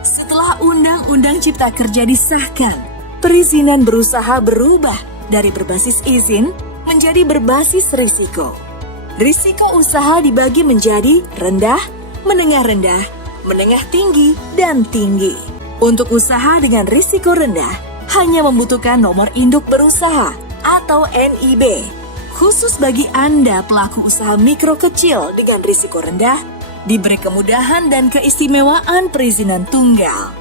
Setelah Undang-Undang Cipta Kerja disahkan, perizinan berusaha berubah dari berbasis izin menjadi berbasis risiko. Risiko usaha dibagi menjadi rendah, menengah tinggi, dan tinggi. Untuk usaha dengan risiko rendah, hanya membutuhkan nomor induk berusaha atau NIB. Khusus bagi Anda pelaku usaha mikro kecil dengan risiko rendah, diberi kemudahan dan keistimewaan perizinan tunggal,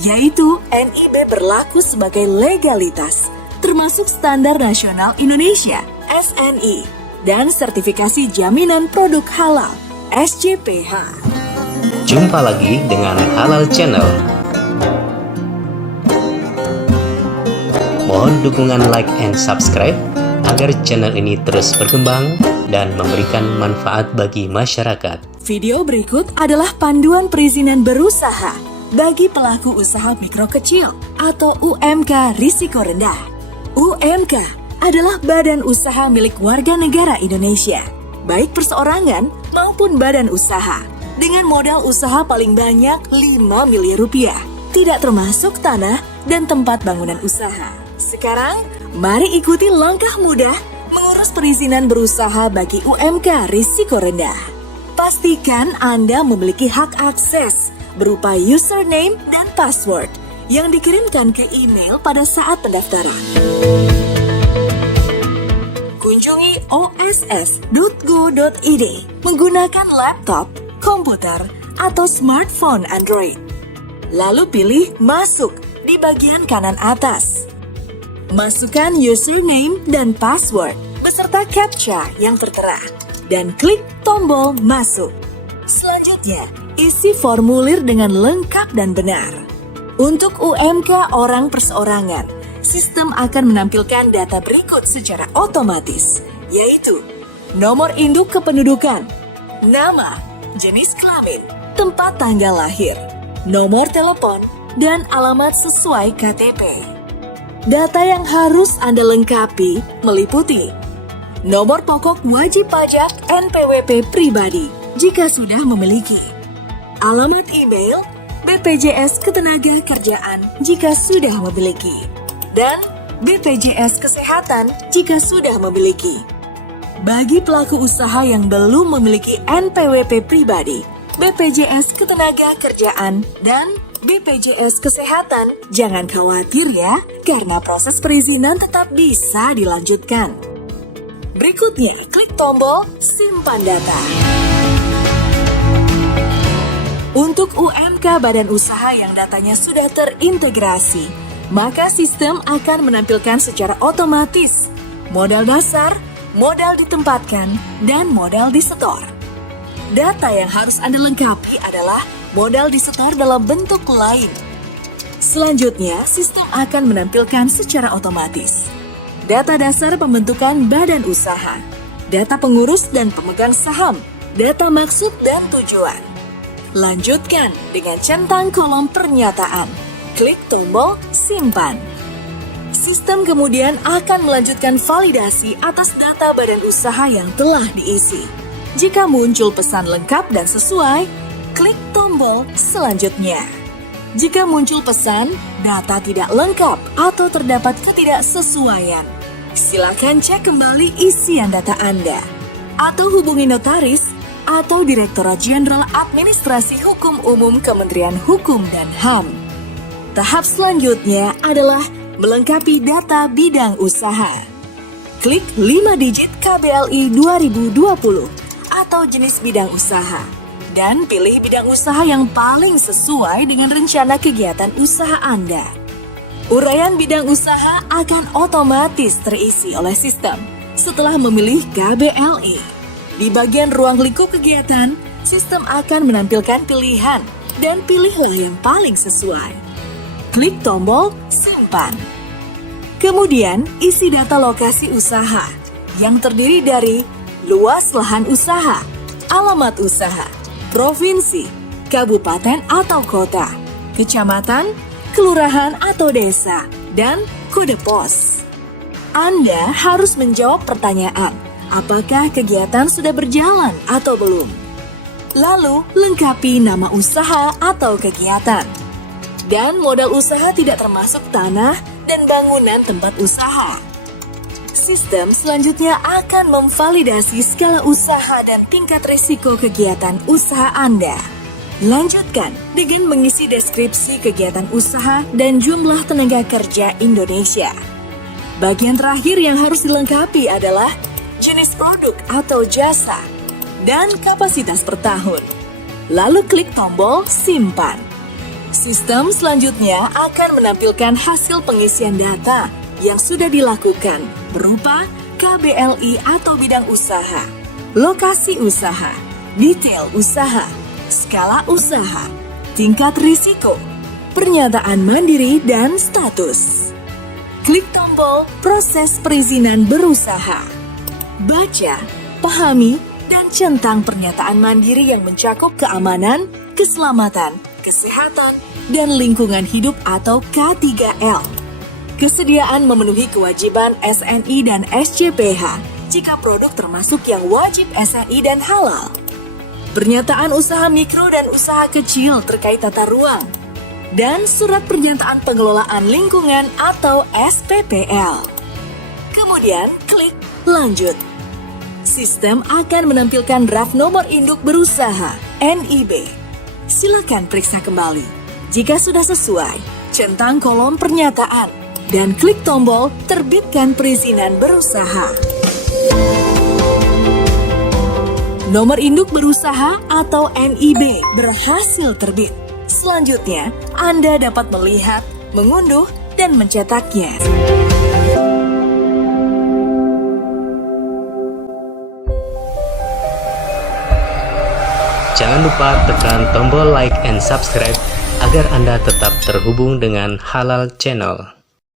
yaitu NIB berlaku sebagai legalitas, termasuk Standar Nasional Indonesia (SNI) dan Sertifikasi Jaminan Produk Halal (SJPH). Jumpa lagi dengan Halal Channel. Mohon dukungan like and subscribe agar channel ini terus berkembang dan memberikan manfaat bagi masyarakat. Video berikut adalah panduan perizinan berusaha bagi pelaku usaha mikro kecil atau UMK risiko rendah. UMK adalah badan usaha milik warga negara Indonesia, baik perseorangan maupun badan usaha, dengan modal usaha paling banyak 5 miliar rupiah, tidak termasuk tanah dan tempat bangunan usaha. Sekarang, mari ikuti langkah mudah mengurus perizinan berusaha bagi UMK risiko rendah. Pastikan Anda memiliki hak akses berupa username dan password yang dikirimkan ke email pada saat pendaftaran. Kunjungi oss.go.id menggunakan laptop, komputer, atau smartphone Android. Lalu pilih Masuk di bagian kanan atas. Masukkan username dan password beserta CAPTCHA yang tertera dan klik tombol Masuk. Selanjutnya, isi formulir dengan lengkap dan benar. Untuk UMK orang perseorangan, sistem akan menampilkan data berikut secara otomatis, yaitu nomor induk kependudukan, nama, jenis kelamin, tempat tanggal lahir, nomor telepon, dan alamat sesuai KTP. Data yang harus Anda lengkapi meliputi nomor pokok wajib pajak NPWP pribadi jika sudah memiliki, alamat email BPJS Ketenagakerjaan jika sudah memiliki, dan BPJS Kesehatan jika sudah memiliki. Bagi pelaku usaha yang belum memiliki NPWP pribadi, BPJS Ketenagakerjaan, dan BPJS Kesehatan, jangan khawatir ya, karena proses perizinan tetap bisa dilanjutkan. Berikutnya, klik tombol Simpan Data. Untuk UMK badan usaha yang datanya sudah terintegrasi, maka sistem akan menampilkan secara otomatis modal dasar, modal ditempatkan, dan modal disetor. Data yang harus Anda lengkapi adalah modal disetor dalam bentuk lain. Selanjutnya, sistem akan menampilkan secara otomatis data dasar pembentukan badan usaha, data pengurus dan pemegang saham, data maksud dan tujuan. Lanjutkan dengan centang kolom pernyataan. Klik tombol Simpan. Sistem kemudian akan melanjutkan validasi atas data badan usaha yang telah diisi. Jika muncul pesan lengkap dan sesuai, klik tombol Selanjutnya. Jika muncul pesan, data tidak lengkap atau terdapat ketidaksesuaian, silakan cek kembali isian data Anda, atau hubungi notaris atau Direktorat Jenderal Administrasi Hukum Umum Kementerian Hukum dan HAM. Tahap selanjutnya adalah melengkapi data bidang usaha. Klik 5 digit KBLI 2020 atau jenis bidang usaha, dan pilih bidang usaha yang paling sesuai dengan rencana kegiatan usaha Anda. Uraian bidang usaha akan otomatis terisi oleh sistem setelah memilih KBLI. Di bagian ruang lingkup kegiatan, sistem akan menampilkan pilihan dan pilihlah yang paling sesuai. Klik tombol Simpan. Kemudian, isi data lokasi usaha yang terdiri dari luas lahan usaha, alamat usaha, provinsi, kabupaten atau kota, kecamatan, kelurahan atau desa, dan kode pos. Anda harus menjawab pertanyaan, apakah kegiatan sudah berjalan atau belum? Lalu, lengkapi nama usaha atau kegiatan. Dan modal usaha tidak termasuk tanah dan bangunan tempat usaha. Sistem selanjutnya akan memvalidasi skala usaha dan tingkat risiko kegiatan usaha Anda. Lanjutkan dengan mengisi deskripsi kegiatan usaha dan jumlah tenaga kerja Indonesia. Bagian terakhir yang harus dilengkapi adalah jenis produk atau jasa dan kapasitas per tahun. Lalu klik tombol simpan. Sistem selanjutnya akan menampilkan hasil pengisian data yang sudah dilakukan berupa KBLI atau bidang usaha, lokasi usaha, detail usaha, skala usaha, tingkat risiko, pernyataan mandiri, dan status. Klik tombol proses perizinan berusaha. Baca, pahami, dan centang pernyataan mandiri yang mencakup keamanan, keselamatan, kesehatan, dan lingkungan hidup atau K3L. Kesediaan memenuhi kewajiban SNI dan SCPH jika produk termasuk yang wajib SNI dan halal. Pernyataan usaha mikro dan usaha kecil terkait tata ruang, dan surat pernyataan pengelolaan lingkungan atau SPPL. Kemudian klik lanjut. Sistem akan menampilkan draft nomor induk berusaha NIB. Silakan periksa kembali. Jika sudah sesuai, centang kolom pernyataan dan klik tombol terbitkan perizinan berusaha. Nomor induk berusaha atau NIB berhasil terbit. Selanjutnya, Anda dapat melihat, mengunduh, dan mencetaknya. Jangan lupa tekan tombol like and subscribe agar Anda tetap terhubung dengan Halal Channel.